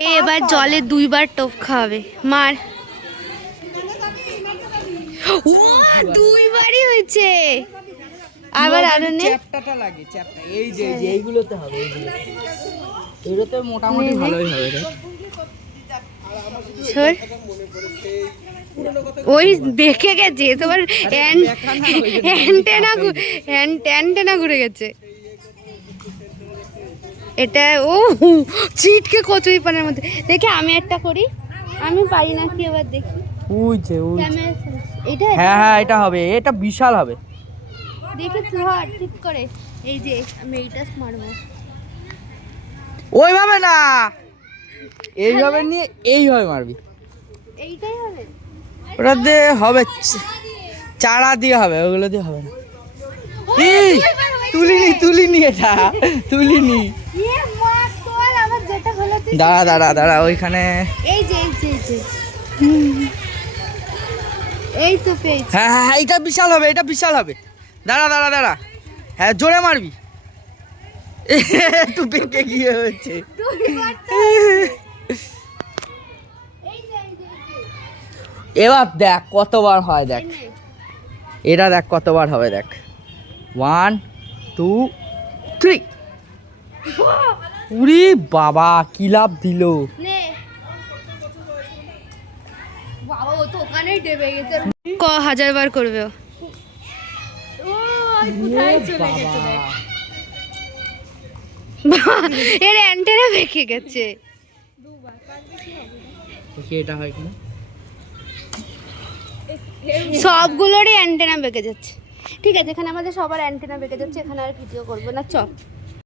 এবার জলে 2 বার টোপ খাওয়াবে মার। ও 2 বারই হয়েছে। আবার আরো নে চ্যাপটাটা লাগে চ্যাপটা এই যে এইগুলোতে হবে এগুলোতে মোটামুটি ভালোই হবে রে। সর ওই দেখে গেছে তোমার অ্যান্টেনা ঘুরে গেছে। এটা ও চিটকে কচুরি পানের মধ্যে দেখে আমি একটা করি, আমি পারি না কি আবার দেখি। উইছে এটা হ্যাঁ এটা হবে, এটা বিশাল হবে। দেখি ধর ঠিক করে। এই যে আমি এইটা মারবো। ওইভাবে না, এইভাবে নিয়ে এইভাবে মারবি। এইটাই হবে, ওটা দিয়ে হবে, চারা দিয়ে হবে, ওগুলো দিয়ে হবে না। তুলিনি এটা তুলিনি। দাঁড়া ওইখানে। এই যে এই তো পেয়েছি। হ্যাঁ এটা বিশাল হবে, এটা বিশাল হবে। দাঁড়া হ্যাঁ জোরে মারবি। একটু বেঁকে গিয়ে হচ্ছে। এবার দেখ কতবার হয়, দেখ এটা দেখ কতবার হবে, দেখ 1 2 3। উরি বাবা কি লাভ দিল। বাবা ও তো ওখানেই ডেবে গেছে। 1000 বার করবে ও। এর অ্যান্টেনা বেঁকে গেছে। এটা হয় কিনা সবগুলোরই অ্যান্টেনা বেঁকে যাচ্ছে। ঠিক আছে, এখানে আমাদের সবার অ্যান্টেনা বেঁকে যাচ্ছে, এখানে আর ভিডিও করবো না, চল।